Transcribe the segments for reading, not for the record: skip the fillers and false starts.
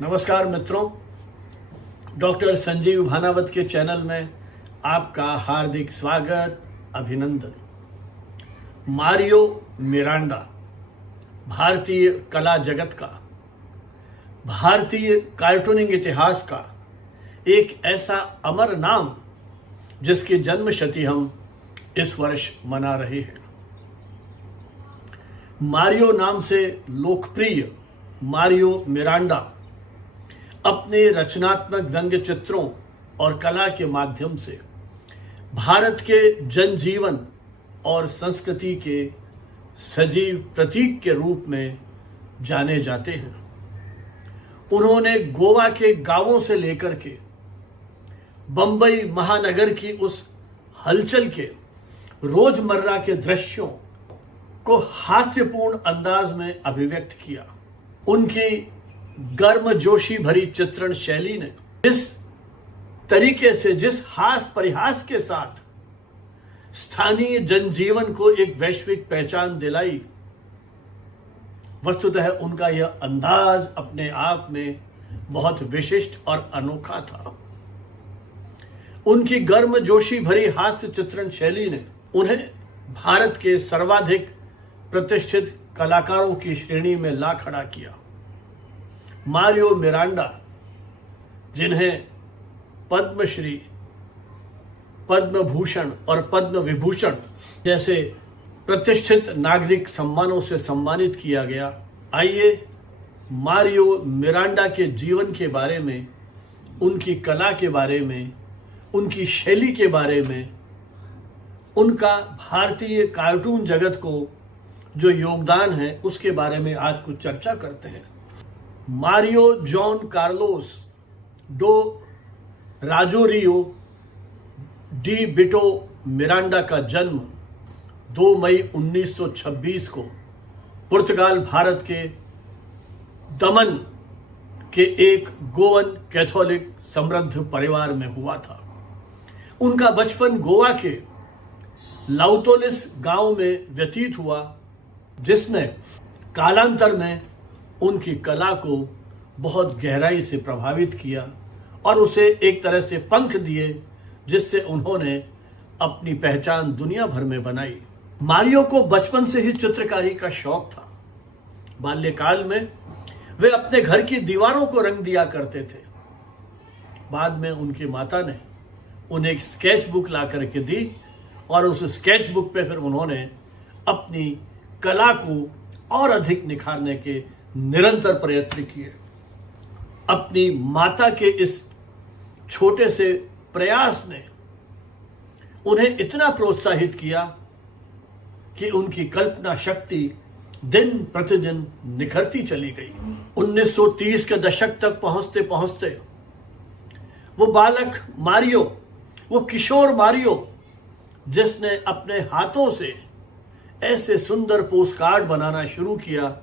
नमस्कार मित्रों, डॉक्टर संजीव भानावत के चैनल में आपका हार्दिक स्वागत, अभिनंदन। मारियो मिरांडा भारतीय कला जगत का, भारतीय कार्टूनिंग इतिहास का एक ऐसा अमर नाम जिसकी जन्मशती हम इस वर्ष मना रहे हैं। मारियो नाम से लोकप्रिय मारियो मिरांडा अपने रचनात्मक व्यंग चित्रों और कला के माध्यम से भारत के जनजीवन और संस्कृति के सजीव प्रतीक के रूप में जाने जाते हैं। उन्होंने गोवा के गांवों से लेकर के बंबई महानगर की उस हलचल के रोजमर्रा के दृश्यों को हास्यपूर्ण अंदाज में अभिव्यक्त किया। उनकी गर्मजोशी भरी चित्रण शैली ने जिस तरीके से, जिस हास परिहास के साथ स्थानीय जनजीवन को एक वैश्विक पहचान दिलाई, वस्तुतः उनका यह अंदाज अपने आप में बहुत विशिष्ट और अनोखा था। उनकी गर्मजोशी भरी हास्य चित्रण शैली ने उन्हें भारत के सर्वाधिक प्रतिष्ठित कलाकारों की श्रेणी में ला खड़ा किया। मारियो मिरांडा, जिन्हें पद्मश्री, पद्म भूषण और पद्म विभूषण जैसे प्रतिष्ठित नागरिक सम्मानों से सम्मानित किया गया, आइए मारियो मिरांडा के जीवन के बारे में, उनकी कला के बारे में, उनकी शैली के बारे में, उनका भारतीय कार्टून जगत को जो योगदान है उसके बारे में आज कुछ चर्चा करते हैं। मारियो जॉन कार्लोस डो राजोरियो डी बिटो मिरांडा का जन्म 2 मई 1926 को पुर्तगाल भारत के दमन के एक गोवन कैथोलिक समृद्ध परिवार में हुआ था। उनका बचपन गोवा के लाउतोलिस गांव में व्यतीत हुआ, जिसने कालांतर में उनकी कला को बहुत गहराई से प्रभावित किया और उसे एक तरह से पंख दिए, जिससे उन्होंने अपनी पहचान दुनिया भर में बनाई। मारियो को बचपन से ही चित्रकारी का शौक था। बाल्यकाल में वे अपने घर की दीवारों को रंग दिया करते थे। बाद में उनकी माता ने उन्हें एक स्केच बुक ला करके दी और उस स्केच बुक पे फिर उन्होंने अपनी कला को और अधिक निखारने के निरंतर प्रयत्न किए। अपनी माता के इस छोटे से प्रयास ने उन्हें इतना प्रोत्साहित किया कि उनकी कल्पना शक्ति दिन प्रतिदिन निखरती चली गई। 1930 के दशक तक पहुंचते पहुंचते वो बालक मारियो, वो किशोर मारियो, जिसने अपने हाथों से ऐसे सुंदर पोस्टकार्ड बनाना शुरू किया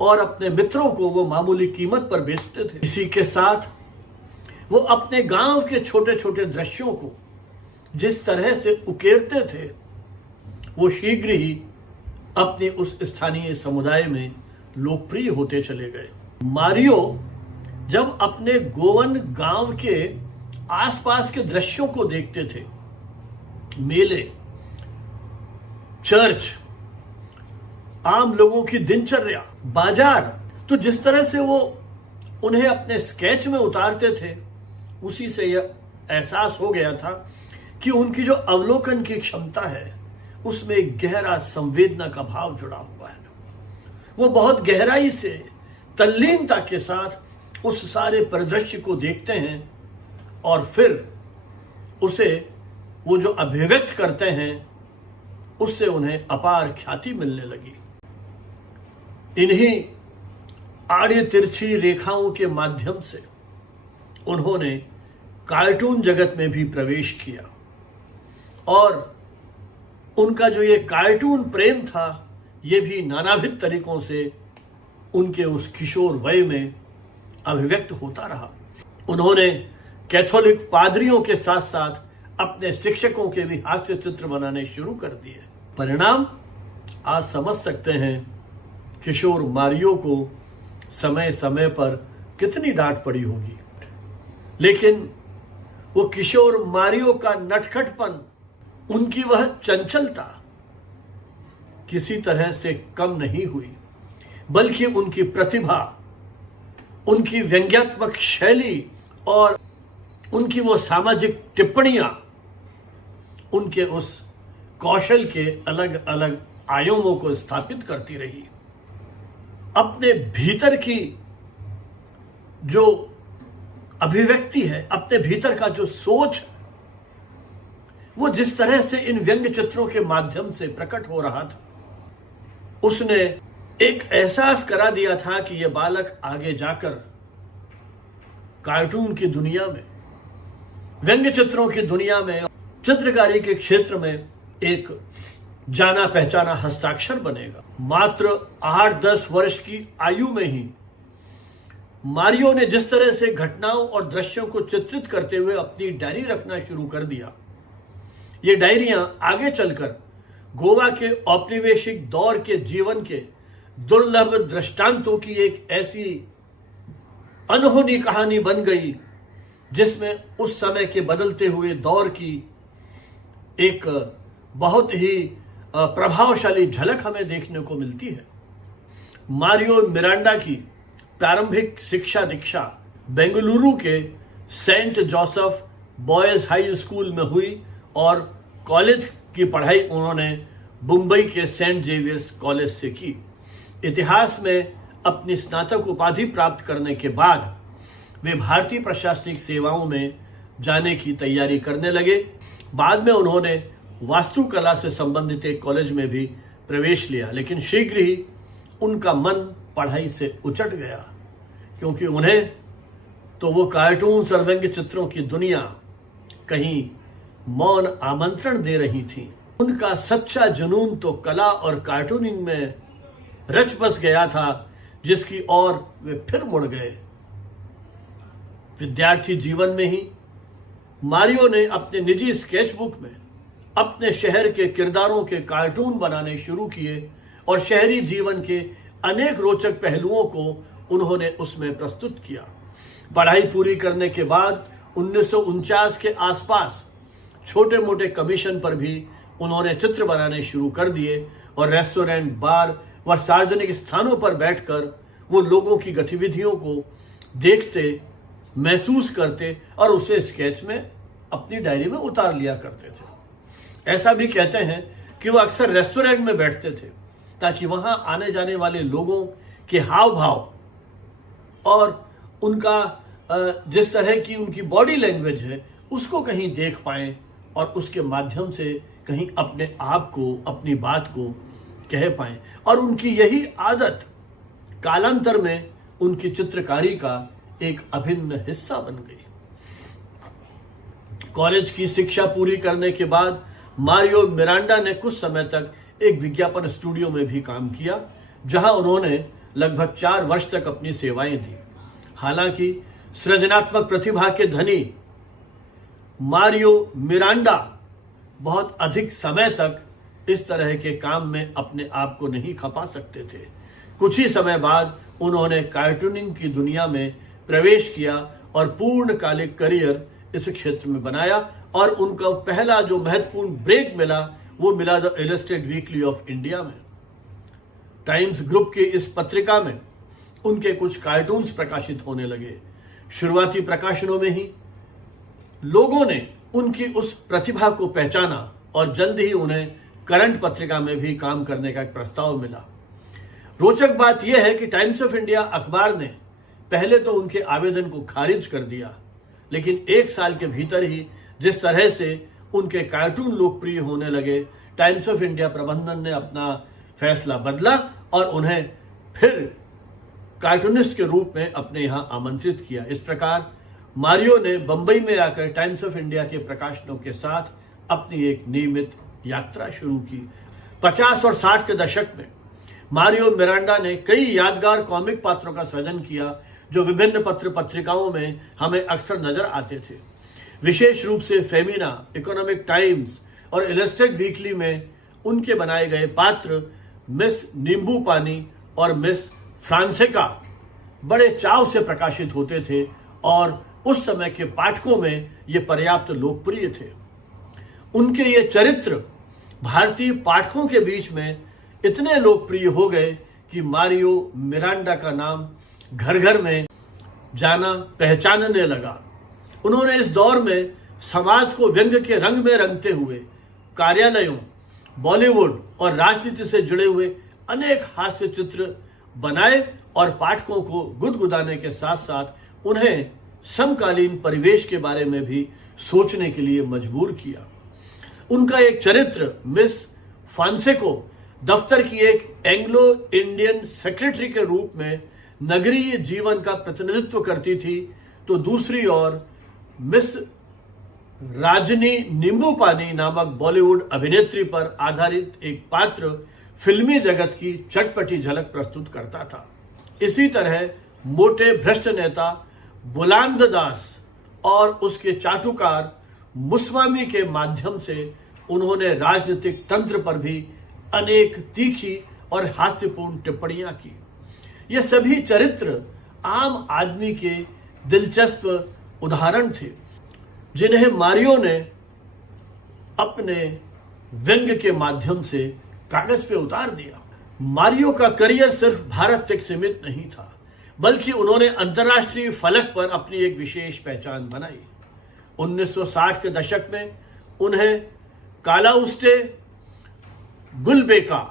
और अपने मित्रों को वो मामूली कीमत पर बेचते थे। इसी के साथ वो अपने गांव के छोटे छोटे दृश्यों को जिस तरह से उकेरते थे, वो शीघ्र ही अपने उस स्थानीय समुदाय में लोकप्रिय होते चले गए। मारियो जब अपने गोवन गांव के आसपास के दृश्यों को देखते थे, मेले, चर्च, आम लोगों की दिनचर्या, बाजार, तो जिस तरह से वो उन्हें अपने स्केच में उतारते थे, उसी से यह एहसास हो गया था कि उनकी जो अवलोकन की क्षमता है उसमें एक गहरा संवेदना का भाव जुड़ा हुआ है। वो बहुत गहराई से, तल्लीनता के साथ उस सारे परिदृश्य को देखते हैं और फिर उसे वो जो अभिव्यक्त करते हैं उससे उन्हें अपार ख्याति मिलने लगी। इन्हीं आड़े तिरछी रेखाओं के माध्यम से उन्होंने कार्टून जगत में भी प्रवेश किया और उनका जो ये कार्टून प्रेम था, ये भी नानाविध तरीकों से उनके उस किशोर वय में अभिव्यक्त होता रहा। उन्होंने कैथोलिक पादरियों के साथ साथ अपने शिक्षकों के भी हास्य चित्र बनाने शुरू कर दिए। परिणाम आज समझ सकते हैं। किशोर मारियो को समय समय पर कितनी डांट पड़ी होगी, लेकिन वो किशोर मारियो का नटखटपन, उनकी वह चंचलता किसी तरह से कम नहीं हुई, बल्कि उनकी प्रतिभा, उनकी व्यंग्यात्मक शैली और उनकी वो सामाजिक टिप्पणियां उनके उस कौशल के अलग अलग आयामों को स्थापित करती रही। अपने भीतर की जो अभिव्यक्ति है, अपने भीतर का जो सोच है, वो जिस तरह से इन व्यंग्य चित्रों के माध्यम से प्रकट हो रहा था, उसने एक एहसास करा दिया था कि यह बालक आगे जाकर कार्टून की दुनिया में, व्यंग्य चित्रों की दुनिया में, चित्रकारी के क्षेत्र में एक जाना पहचाना हस्ताक्षर बनेगा। मात्र 8-10 वर्ष की आयु में ही मारियो ने जिस तरह से घटनाओं और दृश्यों को चित्रित करते हुए अपनी डायरी रखना शुरू कर दिया, ये डायरियां आगे चलकर गोवा के औपनिवेशिक दौर के जीवन के दुर्लभ दृष्टांतों की एक ऐसी अनहोनी कहानी बन गई, जिसमें उस समय के बदलते हुए दौर की एक बहुत ही प्रभावशाली झलक हमें देखने को मिलती है। मारियो मिरांडा की प्रारंभिक शिक्षा दीक्षा बेंगलुरु के saint Joseph boys high school में हुई और कॉलेज की पढ़ाई उन्होंने मुंबई के सेंट जेवियर्स कॉलेज से की। इतिहास में अपनी स्नातक उपाधि प्राप्त करने के बाद वे भारतीय प्रशासनिक सेवाओं में जाने की तैयारी करने लगे। बाद में उन्होंने वास्तुकला से संबंधित एक कॉलेज में भी प्रवेश लिया, लेकिन शीघ्र ही उनका मन पढ़ाई से उचट गया, क्योंकि उन्हें तो वो कार्टून और व्यंग्य चित्रों की दुनिया कहीं मौन आमंत्रण दे रही थी। उनका सच्चा जुनून तो कला और कार्टूनिंग में रच बस गया था, जिसकी ओर वे फिर मुड़ गए। विद्यार्थी जीवन में ही मारियो ने अपने निजी स्केचबुक में अपने शहर के किरदारों के कार्टून बनाने शुरू किए और शहरी जीवन के अनेक रोचक पहलुओं को उन्होंने उसमें प्रस्तुत किया। पढ़ाई पूरी करने के बाद 1949 के आसपास छोटे मोटे कमीशन पर भी उन्होंने चित्र बनाने शुरू कर दिए और रेस्टोरेंट, बार व सार्वजनिक स्थानों पर बैठकर वो लोगों की गतिविधियों को देखते, महसूस करते और उसे स्केच में अपनी डायरी में उतार लिया करते थे। ऐसा भी कहते हैं कि वो अक्सर रेस्टोरेंट में बैठते थे ताकि वहां आने जाने वाले लोगों के हाव भाव और उनका जिस तरह की उनकी बॉडी लैंग्वेज है उसको कहीं देख पाएं और उसके माध्यम से कहीं अपने आप को, अपनी बात को कह पाएं। और उनकी यही आदत कालांतर में उनकी चित्रकारी का एक अभिन्न हिस्सा बन गई। कॉलेज की शिक्षा पूरी करने के बाद मारियो मिरांडा ने कुछ समय तक एक विज्ञापन स्टूडियो में भी काम किया, जहां उन्होंने लगभग 4 वर्ष तक अपनी सेवाएं दी। हालांकि सृजनात्मक प्रतिभा के धनी मारियो मिरांडा बहुत अधिक समय तक इस तरह के काम में अपने आप को नहीं खपा सकते थे। कुछ ही समय बाद उन्होंने कार्टूनिंग की दुनिया में प्रवेश किया और पूर्णकालिक करियर इस क्षेत्र में बनाया और उनका पहला जो महत्वपूर्ण ब्रेक मिला वो मिला the illustrated weekly off India में। टाइम्स ग्रुप की इस पत्रिका में उनके कुछ कार्टून्स प्रकाशित होने लगे। शुरुआती प्रकाशनों में ही लोगों ने उनकी उस प्रतिभा को पहचाना और जल्द ही उन्हें करंट पत्रिका में भी काम करने का एक प्रस्ताव मिला। रोचक बात यह है कि टाइम्स ऑफ इंडिया अखबार ने पहले तो उनके आवेदन को खारिज कर दिया, लेकिन 1 साल के भीतर ही जिस तरह से उनके कार्टून लोकप्रिय होने लगे, टाइम्स ऑफ इंडिया प्रबंधन ने अपना फैसला बदला और उन्हें फिर कार्टूनिस्ट के रूप में अपने यहां आमंत्रित किया। इस प्रकार मारियो ने बंबई में आकर टाइम्स ऑफ इंडिया के प्रकाशनों के साथ अपनी एक नियमित यात्रा शुरू की। 50 और 60 के दशक में मारियो मिरांडा ने कई यादगार कॉमिक पात्रों का सृजन किया जो विभिन्न पत्र पत्रिकाओं में हमें अक्सर नजर आते थे। विशेष रूप से फेमिना, इकोनॉमिक टाइम्स और इलस्ट्रेटेड वीकली में उनके बनाए गए पात्र मिस नींबू पानी और मिस फ्रांसेका बड़े चाव से प्रकाशित होते थे और उस समय के पाठकों में ये पर्याप्त लोकप्रिय थे। उनके ये चरित्र भारतीय पाठकों के बीच में इतने लोकप्रिय हो गए कि मारियो मिरांडा का नाम घर घर में जाना पहचानने लगा। उन्होंने इस दौर में समाज को व्यंग के रंग में रंगते हुए कार्यालयों, बॉलीवुड और राजनीति से जुड़े हुए अनेक हास्य चित्र बनाए और पाठकों को गुदगुदाने के साथ साथ उन्हें समकालीन परिवेश के बारे में भी सोचने के लिए मजबूर किया। उनका एक चरित्र मिस फांसेको दफ्तर की एक एंग्लो इंडियन सेक्रेटरी के रूप में नगरीय जीवन का प्रतिनिधित्व करती थी, तो दूसरी ओर मिस राजनी नींबू पानी नामक बॉलीवुड अभिनेत्री पर आधारित एक पात्र फिल्मी जगत की चटपटी झलक प्रस्तुत करता था। इसी तरह मोटे भ्रष्ट नेता बुलंद दास और उसके चाटुकार मुस्वामी के माध्यम से उन्होंने राजनीतिक तंत्र पर भी अनेक तीखी और हास्यपूर्ण टिप्पणियां की। ये सभी चरित्र आम आदमी के दिलचस्प उदाहरण थे जिन्हें मारियो ने अपने व्यंग्य के माध्यम से कागज पे उतार दिया। मारियो का करियर सिर्फ भारत तक सीमित नहीं था, बल्कि उन्होंने अंतर्राष्ट्रीय फलक पर अपनी एक विशेष पहचान बनाई। 1960 के दशक में उन्हें कालाउस्टे गुलबेका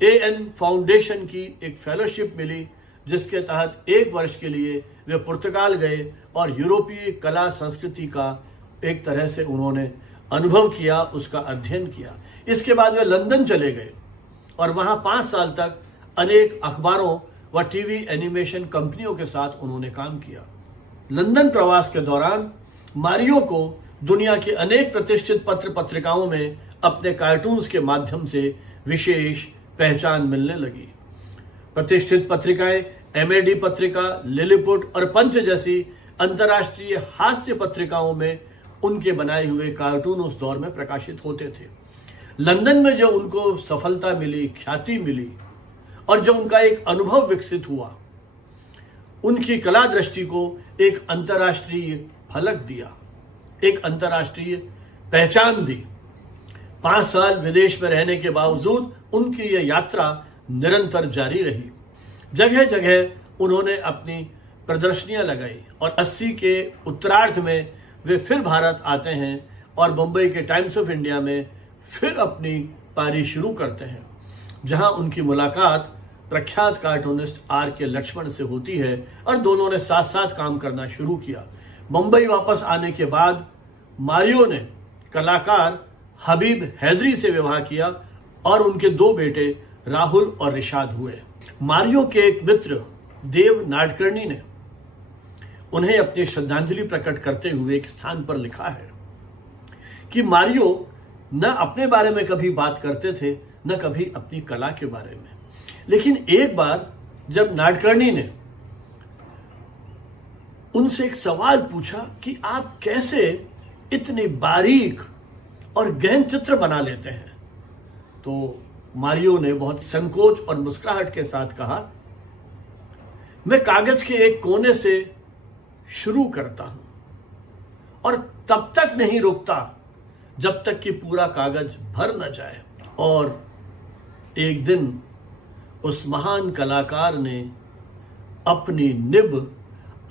एएन फाउंडेशन की एक फेलोशिप मिली, जिसके तहत 1 वर्ष के लिए वे पुर्तगाल गए और यूरोपीय कला संस्कृति का एक तरह से उन्होंने अनुभव किया, उसका अध्ययन किया। इसके बाद वे लंदन चले गए और वहां 5 साल तक अनेक अखबारों व टीवी एनिमेशन कंपनियों के साथ उन्होंने काम किया। लंदन प्रवास के दौरान मारियो को दुनिया के अनेक प्रतिष्ठित पत्र पत्रिकाओं में अपने कार्टून्स के माध्यम से विशेष पहचान मिलने लगी। प्रतिष्ठित पत्रिकाएं एमएडी पत्रिका, लिलीपुट और पंच जैसी अंतर्राष्ट्रीय हास्य पत्रिकाओं में उनके बनाए हुए कार्टून उस दौर में प्रकाशित होते थे। लंदन में जो उनको सफलता मिली, ख्याति मिली और जो उनका एक अनुभव विकसित हुआ, उनकी कला दृष्टि को एक अंतर्राष्ट्रीय फलक दिया, एक अंतर्राष्ट्रीय पहचान दी। 5 साल विदेश में रहने के बावजूद उनकी यह यात्रा निरंतर जारी रही। जगह जगह उन्होंने अपनी प्रदर्शनियां लगाई और 80 के उत्तरार्ध में वे फिर भारत आते हैं और मुंबई के टाइम्स ऑफ इंडिया में फिर अपनी पारी शुरू करते हैं, जहां उनकी मुलाकात प्रख्यात कार्टूनिस्ट आर के लक्ष्मण से होती है और दोनों ने साथ साथ काम करना शुरू किया। मुंबई वापस आने के बाद मारियो ने कलाकार हबीब हैदरी से विवाह किया और उनके 2 बेटे राहुल और रिशाद हुए। मारियो के एक मित्र देव नाडकर्णी ने उन्हें अपनी श्रद्धांजलि प्रकट करते हुए एक स्थान पर लिखा है कि मारियो न अपने बारे में कभी बात करते थे, न कभी अपनी कला के बारे में। लेकिन एक बार जब नाडकर्णी ने उनसे एक सवाल पूछा कि आप कैसे इतने बारीक और गहन चित्र बना लेते हैं, तो मारियो ने बहुत संकोच और मुस्कुराहट के साथ कहा, मैं कागज के एक कोने से शुरू करता हूं और तब तक नहीं रुकता जब तक कि पूरा कागज भर न जाए। और एक दिन उस महान कलाकार ने अपनी निब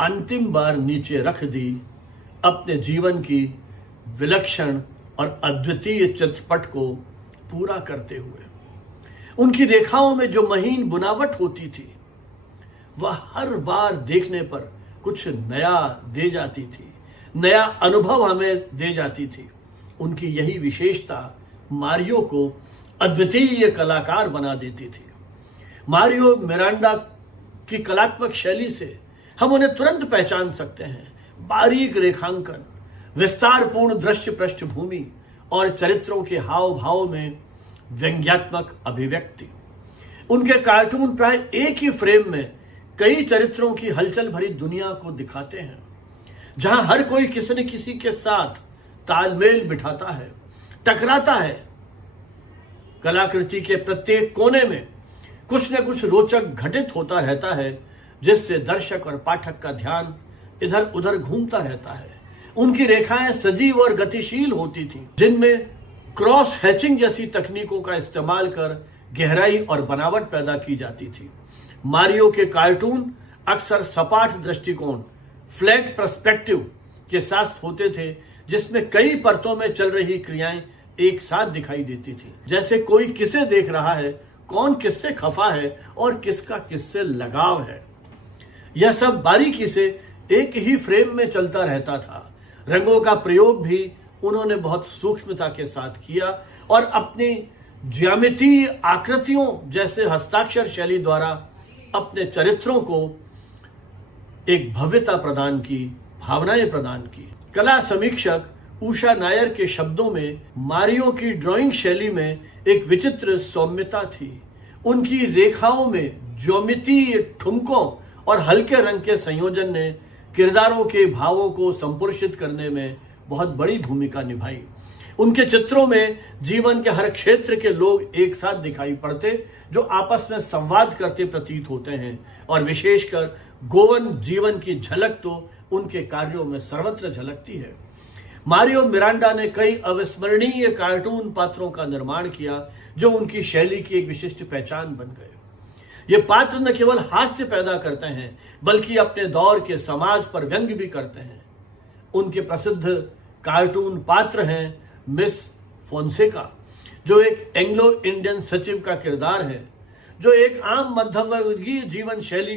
अंतिम बार नीचे रख दी, अपने जीवन की विलक्षण और अद्वितीय चित्रपट को पूरा करते हुए। उनकी रेखाओं में जो महीन बुनावट होती थी, वह हर बार देखने पर कुछ नया दे जाती थी, नया अनुभव हमें दे जाती थी। उनकी यही विशेषता मारियो को अद्वितीय कलाकार बना देती थी। मारियो मिरांडा की कलात्मक शैली से हम उन्हें तुरंत पहचान सकते हैं। बारीक रेखांकन, विस्तारपूर्ण दृश्य पृष्ठभूमि और चरित्रों के हाव भाव में व्यंग्यात्मक अभिव्यक्ति। उनके कार्टून प्राय एक ही फ्रेम में कई चरित्रों की हलचल भरी दुनिया को दिखाते हैं, जहां हर कोई किसी न किसी के साथ तालमेल बिठाता है, टकराता है। कलाकृति के प्रत्येक कोने में कुछ न कुछ रोचक घटित होता रहता है, जिससे दर्शक और पाठक का ध्यान इधर उधर घूमता रहता है। उनकी रेखाएं सजीव और गतिशील होती थीं, जिनमें क्रॉस हैचिंग जैसी तकनीकों का इस्तेमाल कर गहराई और बनावट पैदा की जाती थी। मारियो के कार्टून अक्सर सपाट दृष्टिकोण, फ्लैट पर्सपेक्टिव के साथ होते थे, जिसमें कई परतों में चल रही क्रियाएं एक साथ दिखाई देती थी, जैसे कोई किसे देख रहा है, कौन किससे खफा है और किसका किससे लगाव है। यह सब बारीकी से एक ही फ्रेम में चलता रहता था। रंगों का प्रयोग भी उन्होंने बहुत सूक्ष्मता के साथ किया और अपनी ज्यामितीय आकृतियों जैसे हस्ताक्षर शैली द्वारा अपने चरित्रों को एक भव्यता प्रदान की, भावनाएं प्रदान की। कला समीक्षक उषा नायर के शब्दों में मारियो की ड्राइंग शैली में एक विचित्र सौम्यता थी। उनकी रेखाओं में ज्योमितीय ठुमकों और हल्के रंग के संयोजन ने किरदारों के भावों को संप्रेषित करने में बहुत बड़ी भूमिका निभाई। उनके चित्रों में जीवन के हर क्षेत्र के लोग एक साथ दिखाई पड़ते, जो आपस में संवाद करते प्रतीत होते हैं, और विशेषकर गोवन जीवन की झलक तो उनके कार्यों में सर्वत्र झलकती है। मारियो मिरांडा ने कई अविस्मरणीय कार्टून पात्रों का निर्माण किया, जो उनकी शैली की एक विशिष्ट पहचान बन गए। ये पात्र न केवल हास्य पैदा करते हैं, बल्कि अपने दौर के समाज पर व्यंग्य भी करते हैं। उनके प्रसिद्ध कार्टून पात्र हैं मिस फोंसेका, जो एक एंग्लो इंडियन सचिव का किरदार है, जो एक आम मध्यवर्गीय जीवन शैली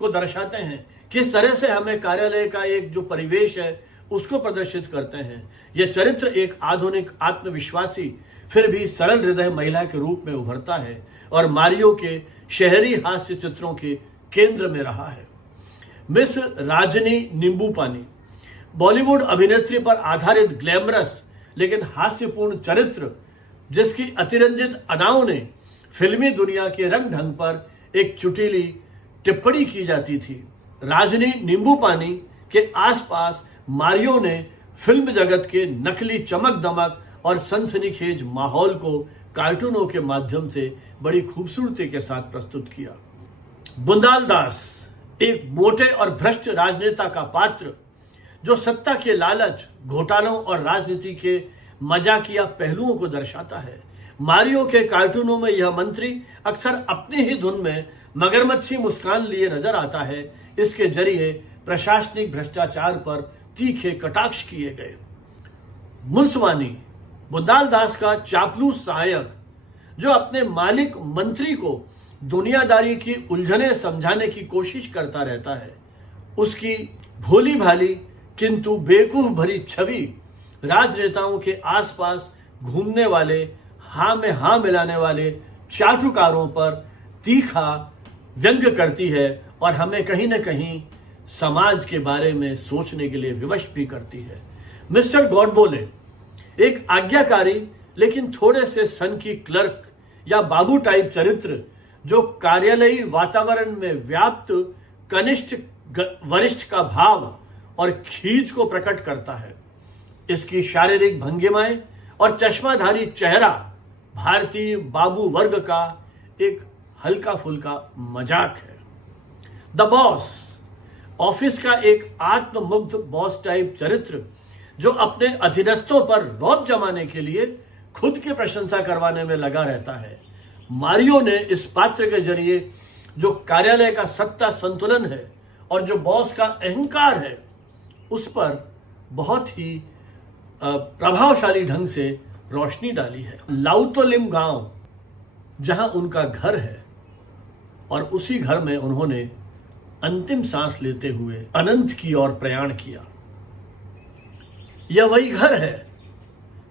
को दर्शाते हैं। किस तरह से हमें कार्यालय का एक जो परिवेश है उसको प्रदर्शित करते हैं। यह चरित्र एक आधुनिक, आत्मविश्वासी, फिर भी सरल हृदय महिला के रूप में उभरता है और मारियो के शहरी हास्य चित्रों के केंद्र में रहा है। मिस राजनी नींबूपानी बॉलीवुड अभिनेत्री पर आधारित ग्लैमरस लेकिन हास्यपूर्ण चरित्र, जिसकी अतिरंजित अदाओं ने फिल्मी दुनिया के रंग ढंग पर एक चुटीली टिप्पणी की जाती थी। राजनी नींबूपानी के आसपास मारियो ने फिल्म जगत के नकली चमक दमक और सनसनीखेज माहौल को कार्टूनों के माध्यम से बड़ी खूबसूरती के साथ प्रस्तुत किया। बुंदाल दास एक मोटे और भ्रष्ट राजनेता का पात्र, जो सत्ता के लालच, घोटालों और राजनीति के मजाकिया पहलुओं को दर्शाता है। मारियो के कार्टूनों में यह मंत्री अक्सर अपनी ही धुन में मगरमच्छी मुस्कान लिए नजर आता है। इसके जरिए प्रशासनिक भ्रष्टाचार पर तीखे कटाक्ष किए गए। मुंसवानी बुंदाल दास का चापलूस सहायक, जो अपने मालिक मंत्री को दुनियादारी की उलझने समझाने की कोशिश करता रहता है। उसकी भोली भाली किंतु बेवकूफ भरी छवि राजनेताओं के आसपास घूमने वाले, हाँ में हाँ मिलाने वाले चाटुकारों पर तीखा व्यंग्य करती है और हमें कहीं न कहीं समाज के बारे में सोचने के लिए विवश भी करती है। मिस्टर गॉडबोले एक आज्ञाकारी लेकिन थोड़े से सन की क्लर्क या बाबू टाइप चरित्र, जो कार्यालयी वातावरण में व्याप्त कनिष्ठ वरिष्ठ का भाव और खींच को प्रकट करता है। इसकी शारीरिक भंगिमाएं और चश्माधारी चेहरा भारतीय बाबू वर्ग का एक हल्का फुल्का मजाक है। द बॉस ऑफिस का एक आत्ममुग्ध बॉस टाइप चरित्र, जो अपने अधीनस्थों पर रौब जमाने के लिए खुद की प्रशंसा करवाने में लगा रहता है। मारियो ने इस पात्र के जरिए जो कार्यालय का सत्ता संतुलन है और जो बॉस का अहंकार है, उस पर बहुत ही प्रभावशाली ढंग से रोशनी डाली है। लाउतोलिम गांव जहां उनका घर है, और उसी घर में उन्होंने अंतिम सांस लेते हुए अनंत की ओर प्रयाण किया। यह वही घर है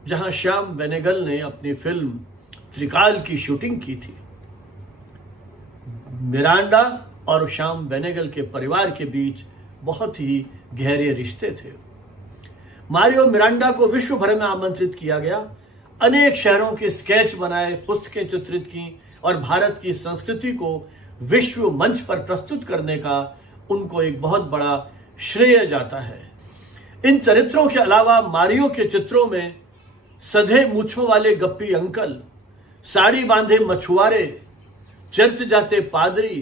जहां श्याम बेनेगल ने अपनी फिल्म त्रिकाल की शूटिंग की थी। मिरांडा और श्याम बेनेगल के परिवार के बीच बहुत ही गहरे रिश्ते थे। मारियो मिरांडा को विश्व भर में आमंत्रित किया गया। अनेक शहरों के स्केच बनाए, पुस्तकें चित्रित की और भारत की संस्कृति को विश्व मंच पर प्रस्तुत करने का उनको एक बहुत बड़ा श्रेय जाता है। इन चरित्रों के अलावा मारियो के चित्रों में सधे मूछों वाले गप्पी अंकल, साड़ी बांधे मछुआरे, चर्च जाते पादरी,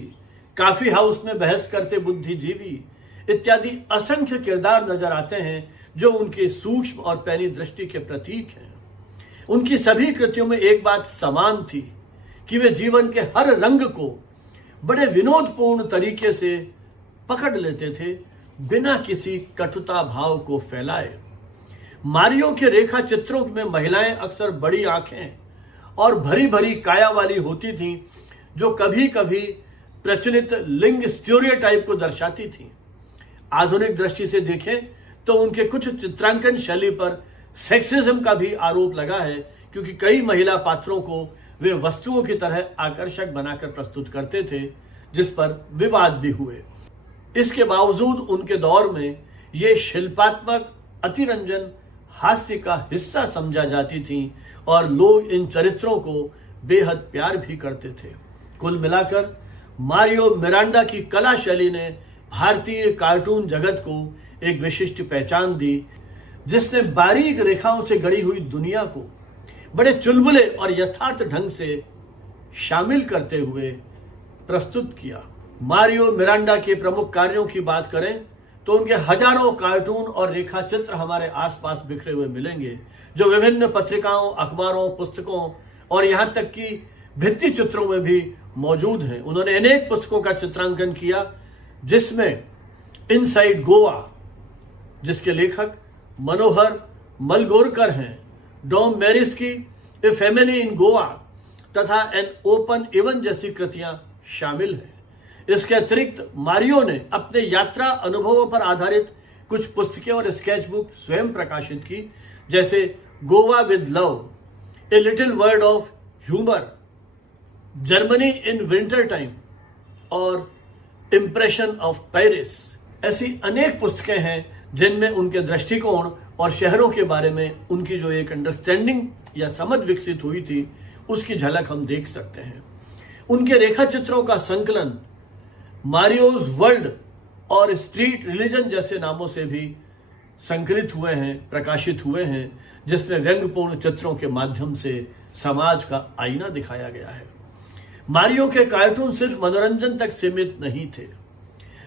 काफी हाउस में बहस करते बुद्धिजीवी इत्यादि असंख्य किरदार नजर आते हैं जो उनके सूक्ष्म और पैनी दृष्टि के प्रतीक हैं। उनकी सभी कृतियों में एक बात समान थी कि वे जीवन के हर रंग को बड़े विनोदपूर्ण तरीके से पकड़ लेते थे, बिना किसी कटुता भाव को फैलाए। मारियो के रेखा चित्रों में महिलाएं अक्सर बड़ी आंखें और भरी भरी काया वाली होती थीं, जो कभी कभी प्रचलित लिंग स्टीरियोटाइप को दर्शाती थीं। आधुनिक दृष्टि से देखें तो उनके कुछ चित्रांकन शैली पर सेक्सिज्म का भी आरोप लगा है, क्योंकि कई महिला पात्रों को वे वस्तुओं की तरह आकर्षक बनाकर प्रस्तुत करते थे, जिस पर विवाद भी हुए। इसके बावजूद उनके दौर में ये शिल्पात्मक अतिरंजन हास्य का हिस्सा समझा जाती थीं और लोग इन चरित्रों को बेहद प्यार भी करते थे। कुल मिलाकर मारियो मिरांडा की कला शैली ने भारतीय कार्टून जगत को एक विशिष्ट पहचान दी, जिसने बारीक रेखाओं से गढ़ी हुई दुनिया को बड़े चुलबुले और यथार्थ ढंग से शामिल करते हुए प्रस्तुत किया। मारियो मिरांडा के प्रमुख कार्यों की बात करें तो उनके हजारों कार्टून और रेखा चित्र हमारे आसपास बिखरे हुए मिलेंगे, जो विभिन्न पत्रिकाओं, अखबारों, पुस्तकों और यहां तक कि भित्ति चित्रों में भी मौजूद हैं। उन्होंने अनेक पुस्तकों का चित्रांकन किया, जिसमें इनसाइड गोवा, जिसके लेखक मनोहर मलगोरकर हैं, डॉम मैरिस की ए फैमिली इन गोवा तथा एन ओपन इवन जैसी कृतियां शामिल हैं। इसके अतिरिक्त मारियो ने अपने यात्रा अनुभवों पर आधारित कुछ पुस्तकें और स्केच बुक स्वयं प्रकाशित की, जैसे Goa with love, a little word of humour, Germany in winter time और इम्प्रेशन ऑफ पेरिस। ऐसी अनेक पुस्तकें हैं जिनमें उनके दृष्टिकोण और शहरों के बारे में उनकी जो एक अंडरस्टैंडिंग या समझ विकसित हुई थी, उसकी झलक हम देख सकते हैं। उनके रेखा चित्रों का संकलन मारियोज वर्ल्ड और स्ट्रीट रिलीजन जैसे नामों से भी संकलित हुए हैं, प्रकाशित हुए हैं, जिसमें व्यंग्यपूर्ण चित्रों के माध्यम से समाज का आईना दिखाया गया है। मारियो के कार्टून सिर्फ मनोरंजन तक सीमित नहीं थे,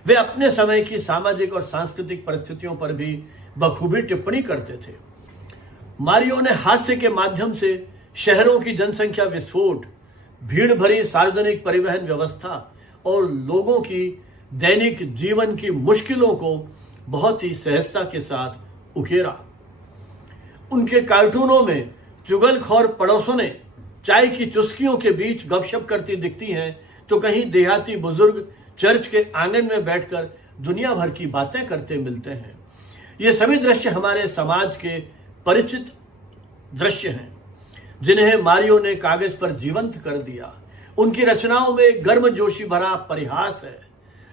वे अपने समय की सामाजिक और सांस्कृतिक परिस्थितियों पर भी बखूबी टिप्पणी करते थे। मारियो ने हास्य के माध्यम से शहरों की जनसंख्या विस्फोट, भीड़ भरी सार्वजनिक परिवहन व्यवस्था और लोगों की दैनिक जीवन की मुश्किलों को बहुत ही सहजता के साथ उकेरा। उनके कार्टूनों में चुगलखोर पड़ोसनें चाय की चुस्कियों के बीच गपशप करती दिखती हैं, तो कहीं देहाती बुजुर्ग चर्च के आंगन में बैठकर दुनिया भर की बातें करते मिलते हैं। ये सभी दृश्य हमारे समाज के परिचित दृश्य हैं, जिन्हें मारियो ने कागज पर जीवंत कर दिया। उनकी रचनाओं में गर्मजोशी भरा परिहास है,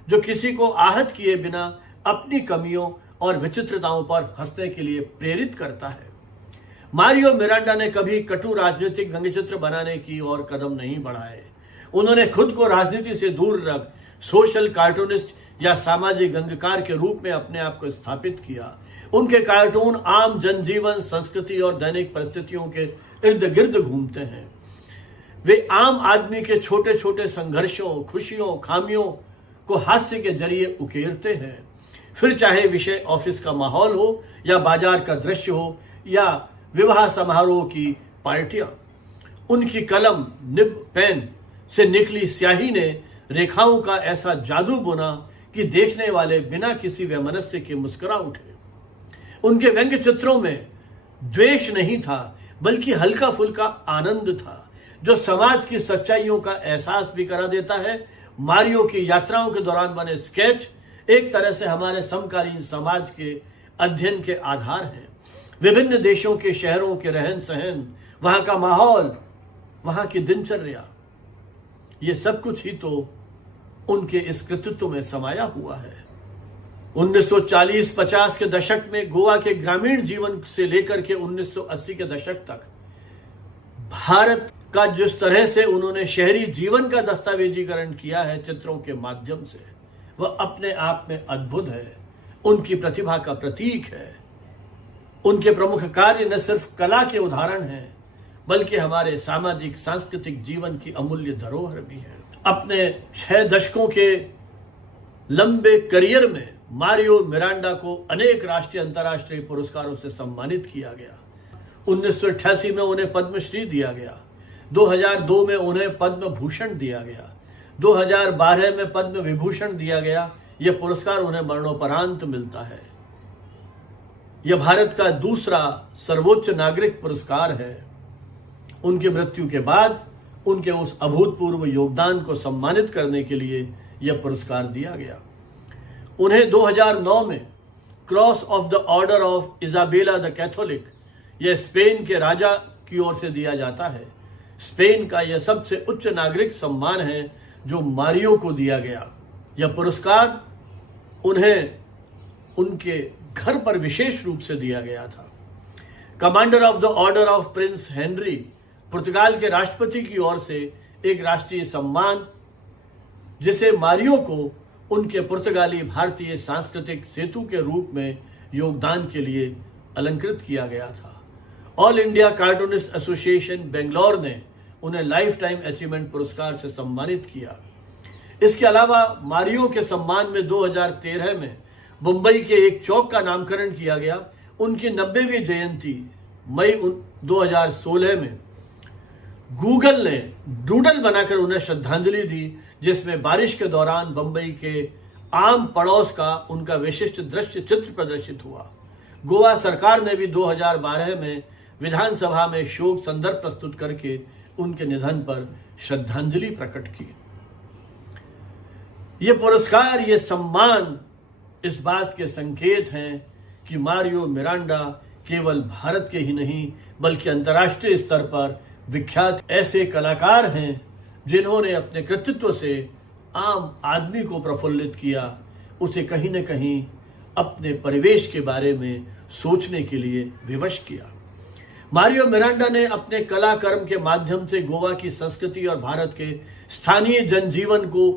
जो किसी को आहत किए बिना अपनी कमियों और विचित्रताओं पर हंसने के लिए प्रेरित करता है। मारियो मिरांडा ने कभी कटु राजनीतिक व्यंग्यचित्र बनाने की ओर कदम नहीं बढ़ाए। उन्होंने खुद को राजनीति से दूर रख सोशल कार्टूनिस्ट या सामाजिक व्यंग्यकार के रूप में अपने आप को स्थापित किया। उनके कार्टून आम जनजीवन, संस्कृति और दैनिक परिस्थितियों के इर्द गिर्द घूमते हैं। वे आम आदमी के छोटे छोटे संघर्षों, खुशियों, खामियों को हास्य के जरिए उकेरते हैं। फिर चाहे विषय ऑफिस का माहौल हो या बाजार का दृश्य हो या विवाह समारोह की पार्टियां, उनकी कलम, निब, पेन से निकली स्याही ने रेखाओं का ऐसा जादू बुना कि देखने वाले बिना किसी वैमनस्य के मुस्कुरा उठे। उनके व्यंग्य चित्रों में द्वेष नहीं था, बल्कि हल्का फुल्का आनंद था, जो समाज की सच्चाइयों का एहसास भी करा देता है। मारियो की यात्राओं के दौरान बने स्केच एक तरह से हमारे समकालीन समाज के अध्ययन के आधार हैं। विभिन्न देशों के शहरों के रहन सहन, वहां का माहौल, वहां की दिनचर्या, ये सब कुछ ही तो उनके इस कृतित्व में समाया हुआ है। 1940-50 के दशक में गोवा के ग्रामीण जीवन से लेकर के 1980 के दशक तक भारत का जिस तरह से उन्होंने शहरी जीवन का दस्तावेजीकरण किया है चित्रों के माध्यम से, वह अपने आप में अद्भुत है, उनकी प्रतिभा का प्रतीक है। उनके प्रमुख कार्य न सिर्फ कला के उदाहरण हैं, बल्कि हमारे सामाजिक सांस्कृतिक जीवन की अमूल्य धरोहर भी हैं। अपने 6 दशकों के लंबे करियर में मारियो मिरांडा को अनेक राष्ट्रीय अंतर्राष्ट्रीय पुरस्कारों से सम्मानित किया गया। 1988 में उन्हें पद्मश्री दिया गया, 2002 में उन्हें पद्म भूषण दिया गया, 2012 में पद्म विभूषण दिया गया। यह पुरस्कार उन्हें मरणोपरांत मिलता है। यह भारत का दूसरा सर्वोच्च नागरिक पुरस्कार है। उनकी मृत्यु के बाद उनके उस अभूतपूर्व योगदान को सम्मानित करने के लिए यह पुरस्कार दिया गया। उन्हें 2009 में cross of the order of Isabella the Catholic, यह स्पेन के राजा की ओर से दिया जाता है। स्पेन का यह सबसे उच्च नागरिक सम्मान है जो मारियो को दिया गया। यह पुरस्कार उन्हें उनके घर पर विशेष रूप से दिया गया था। Commander of the order of Prince Henry, पुर्तगाल के राष्ट्रपति की ओर से एक राष्ट्रीय सम्मान, जिसे मारियो को उनके पुर्तगाली भारतीय सांस्कृतिक सेतु के रूप में योगदान के लिए अलंकृत किया गया था। All India cartoonist association Bangalore ने उन्हें लाइफ टाइम अचीवमेंट पुरस्कार से सम्मानित किया। इसके अलावा मारियो के सम्मान में 2013 में मुंबई के एक चौक का नामकरण किया गया। उनकी 90वीं जयंती मई 2016 में गूगल ने डूडल बनाकर उन्हें श्रद्धांजलि दी, जिसमें बारिश के दौरान मुंबई के आम पड़ोस का उनका विशिष्ट दृश्य चित्र प्रदर्शित हुआ। गोवा सरकार ने भी 2012 में विधानसभा में शोक संदर्भ प्रस्तुत करके उनके निधन पर श्रद्धांजलि प्रकट की। ये पुरस्कार, ये सम्मान इस बात के संकेत हैं कि मारियो मिरांडा केवल भारत के ही नहीं बल्कि अंतर्राष्ट्रीय स्तर पर विख्यात ऐसे कलाकार हैं जिन्होंने अपने कृतित्व से आम आदमी को प्रफुल्लित किया, उसे कहीं न कहीं अपने परिवेश के बारे में सोचने के लिए विवश किया। मारियो मिरांडा ने अपने कला कर्म के माध्यम से गोवा की संस्कृति और भारत के स्थानीय जनजीवन को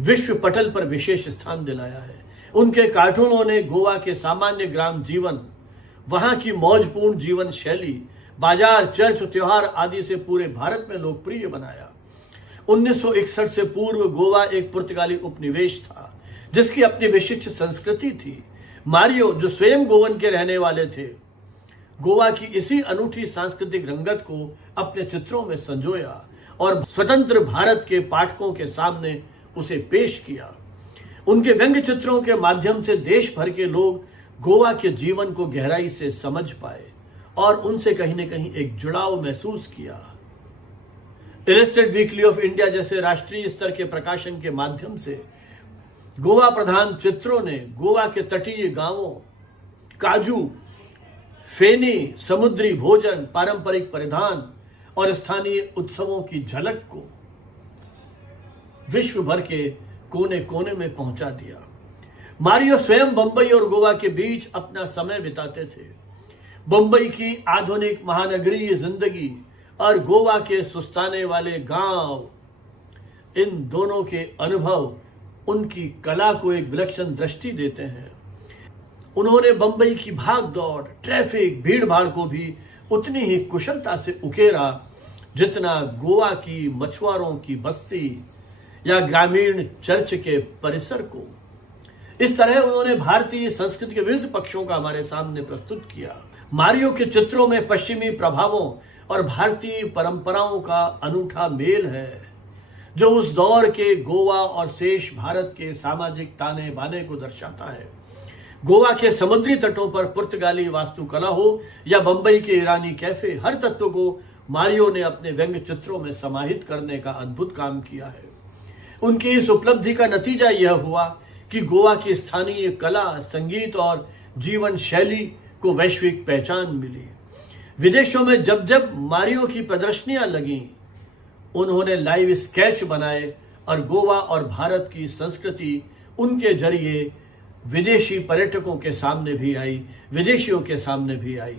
विश्व पटल पर विशेष स्थान दिलाया है। उनके कार्टूनों ने गोवा के सामान्य ग्राम जीवन, वहां की मौजपूर्ण जीवन शैली, बाजार, चर्च, त्योहार आदि से पूरे भारत में लोकप्रिय बनाया। 1961 से पूर्व गोवा एक पुर्तगाली उपनिवेश था जिसकी अपनी विशिष्ट संस्कृति थी। मारियो, जो स्वयं गोवन के रहने वाले थे, गोवा की इसी अनूठी सांस्कृतिक रंगत को अपने चित्रों में संजोया और स्वतंत्र भारत के पाठकों के सामने उसे पेश किया। उनके व्यंग्य चित्रों के माध्यम से देश भर के लोग गोवा के जीवन को गहराई से समझ पाए और उनसे कहीं न कहीं एक जुड़ाव महसूस किया। इलस्ट्रेटेड वीकली ऑफ इंडिया जैसे राष्ट्रीय स्तर के प्रकाशन के माध्यम से गोवा प्रधान चित्रों ने गोवा के तटीय गांवों, काजू, फेनी, समुद्री भोजन, पारंपरिक परिधान और स्थानीय उत्सवों की झलक को विश्व भर के कोने कोने में पहुंचा दिया। मारियो स्वयं बंबई और गोवा के बीच अपना समय बिताते थे। बंबई की आधुनिक महानगरीय जिंदगी और गोवा के सुस्ताने वाले गांव, इन दोनों के अनुभव उनकी कला को एक विलक्षण दृष्टि देते हैं। उन्होंने बंबई की भाग दौड़, ट्रैफिक, भीड़ भाड़ को भी उतनी ही कुशलता से उकेरा जितना गोवा की मछुआरों की बस्ती या ग्रामीण चर्च के परिसर को। इस तरह उन्होंने भारतीय संस्कृति के विविध पक्षों का हमारे सामने प्रस्तुत किया। मारियो के चित्रों में पश्चिमी प्रभावों और भारतीय परंपराओं का अनूठा मेल है, जो उस दौर के गोवा और शेष भारत के सामाजिक ताने बाने को दर्शाता है। गोवा के समुद्री तटों पर पुर्तगाली वास्तुकला हो या बंबई के ईरानी कैफे, हर तत्व को मारियो ने अपने व्यंग्य चित्रों में समाहित करने का अद्भुत काम किया है। उनकी इस उपलब्धि का नतीजा यह हुआ कि गोवा की स्थानीय कला, संगीत और जीवन शैली को वैश्विक पहचान मिली। विदेशों में जब जब मारियो की प्रदर्शनियां लगीं, उन्होंने लाइव स्केच बनाए और गोवा और भारत की संस्कृति उनके जरिए विदेशी पर्यटकों के सामने भी आई, विदेशियों के सामने भी आई।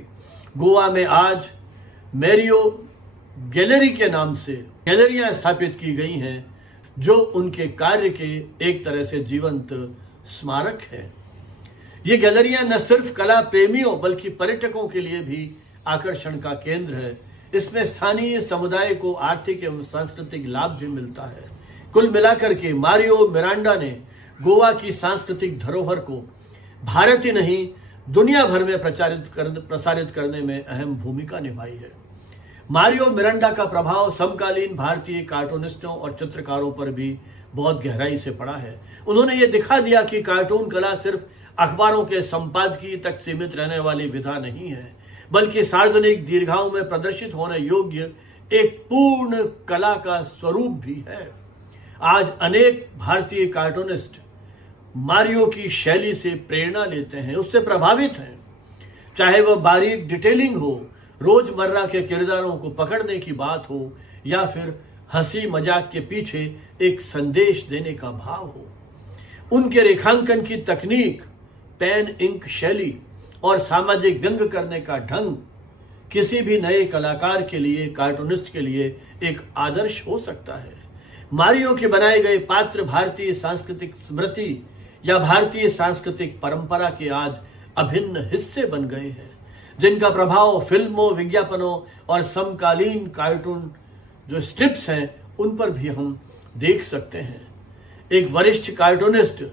गोवा में आज मैरियो गैलरी के नाम से गैलरियां स्थापित की गई हैं, जो उनके कार्य के एक तरह से जीवंत स्मारक है। ये गैलरियां न सिर्फ कला प्रेमियों बल्कि पर्यटकों के लिए भी आकर्षण का केंद्र है। इसमें स्थानीय समुदाय को आर्थिक एवं सांस्कृतिक लाभ भी मिलता है। कुल मिलाकर के मारियो मिरांडा ने गोवा की सांस्कृतिक धरोहर को भारत ही नहीं दुनिया भर में प्रसारित करने में अहम भूमिका निभाई है। मारियो मिरांडा का प्रभाव समकालीन भारतीय कार्टूनिस्टों और चित्रकारों पर भी बहुत गहराई से पड़ा है। उन्होंने ये दिखा दिया कि कार्टून कला सिर्फ अखबारों के संपादकीय तक सीमित रहने वाली विधा नहीं है, बल्कि सार्वजनिक दीर्घाओं में प्रदर्शित होने योग्य एक पूर्ण कला का स्वरूप भी है। आज अनेक भारतीय कार्टूनिस्ट मारियो की शैली से प्रेरणा लेते हैं, उससे प्रभावित हैं। चाहे वह बारीक डिटेलिंग हो, रोजमर्रा के किरदारों को पकड़ने की बात हो, या फिर हंसी मजाक के पीछे एक संदेश देने का भाव हो। उनके रेखांकन की तकनीक, पेन इंक शैली और सामाजिक व्यंग करने का ढंग किसी भी नए कलाकार के लिए, कार्टूनिस्ट के लिए एक आदर्श हो सकता है। मारियो के बनाए गए पात्र भारतीय सांस्कृतिक स्मृति या भारतीय सांस्कृतिक परंपरा के आज अभिन्न हिस्से बन गए हैं, जिनका प्रभाव फिल्मों, विज्ञापनों और समकालीन कार्टून जो स्ट्रिप्स हैं उन पर भी हम देख सकते हैं। एक वरिष्ठ कार्टूनिस्ट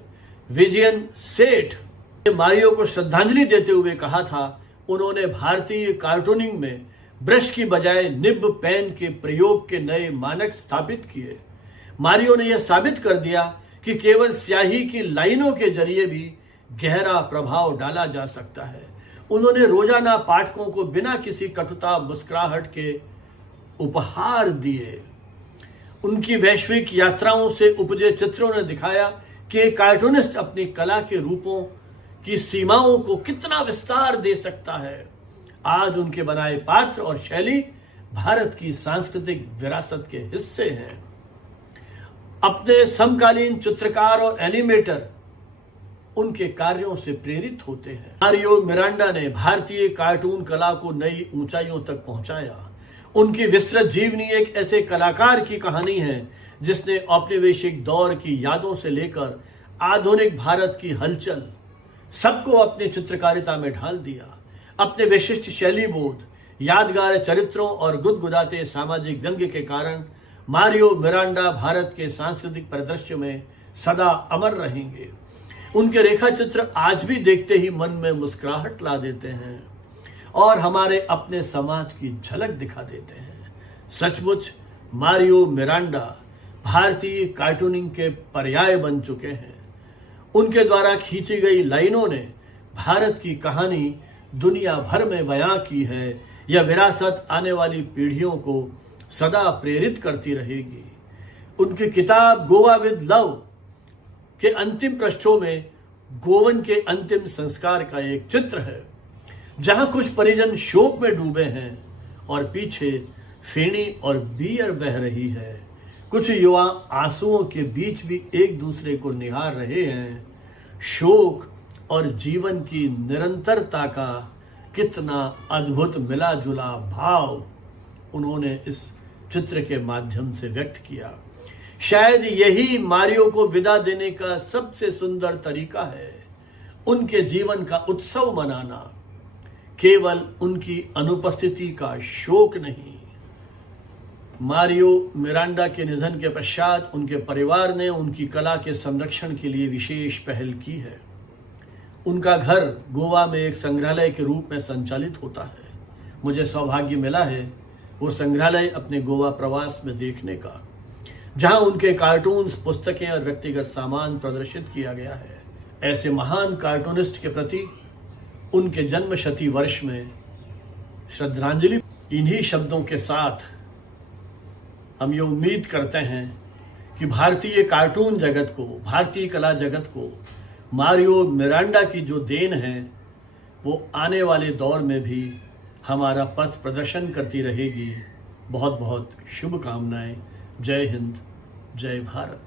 विजयन सेठ ने मारियो को श्रद्धांजलि देते हुए कहा था, उन्होंने भारतीय कार्टूनिंग में ब्रश की बजाय निब पेन के प्रयोग के नए मानक स्थापित किए। मारियो ने यह साबित कर दिया कि केवल स्याही की लाइनों के जरिए भी गहरा प्रभाव डाला जा सकता है। उन्होंने रोजाना पाठकों को बिना किसी कटुता, मुस्कुराहट के उपहार दिए। उनकी वैश्विक यात्राओं से उपजे चित्रों ने दिखाया कि एक कार्टूनिस्ट अपनी कला के रूपों की सीमाओं को कितना विस्तार दे सकता है। आज उनके बनाए पात्र और शैली भारत की सांस्कृतिक विरासत के हिस्से हैं। अपने समकालीन चित्रकार और एनिमेटर उनके कार्यों से प्रेरित होते हैं। मारियो मिरांडा ने भारतीय कार्टून कला को नई ऊंचाइयों तक पहुंचाया। उनकी विस्तृत जीवनी एक ऐसे कलाकार की कहानी है जिसने औपनिवेशिक दौर की यादों से लेकर आधुनिक भारत की हलचल सबको अपनी चित्रकारिता में ढाल दिया। अपने विशिष्ट शैली बोध, यादगार चरित्रों और गुदगुदाते सामाजिक व्यंग्य के कारण मारियो मिरांडा भारत के सांस्कृतिक परिदृश्य में सदा अमर रहेंगे। उनके रेखा चित्र आज भी देखते ही मन में मुस्कुराहट ला देते हैं और हमारे अपने समाज की झलक दिखा देते हैं। सचमुच मारियो मिरांडा भारतीय कार्टूनिंग के पर्याय बन चुके हैं। उनके द्वारा खींची गई लाइनों ने भारत की कहानी दुनिया भर में बयां की है। यह विरासत आने वाली पीढ़ियों को सदा प्रेरित करती रहेगी। उनकी किताब गोवा विद लव के अंतिम पृष्ठों में गोवन के अंतिम संस्कार का एक चित्र है, जहां कुछ परिजन शोक में डूबे हैं और पीछे फेनी और बियर बह रही है। कुछ युवा आंसुओं के बीच भी एक दूसरे को निहार रहे हैं। शोक और जीवन की निरंतरता का कितना अद्भुत मिला जुला भाव उन्होंने इस चित्र के माध्यम से व्यक्त किया। शायद यही मारियो को विदा देने का सबसे सुंदर तरीका है, उनके जीवन का उत्सव मनाना, केवल उनकी अनुपस्थिति का शोक नहीं। मारियो मिरांडा के निधन के पश्चात उनके परिवार ने उनकी कला के संरक्षण के लिए विशेष पहल की है। उनका घर गोवा में एक संग्रहालय के रूप में संचालित होता है। मुझे सौभाग्य मिला है वो संग्रहालय अपने गोवा प्रवास में देखने का, जहां उनके कार्टून्स, पुस्तकें और व्यक्तिगत सामान प्रदर्शित किया गया है। ऐसे महान कार्टूनिस्ट के प्रति उनके जन्म शती वर्ष में श्रद्धांजलि। इन्हीं शब्दों के साथ हम ये उम्मीद करते हैं कि भारतीय कार्टून जगत को, भारतीय कला जगत को मारियो मिरांडा की जो देन है वो आने वाले दौर में भी हमारा पथ प्रदर्शन करती रहेगी। बहुत बहुत शुभकामनाएं। जय हिंद, जय भारत।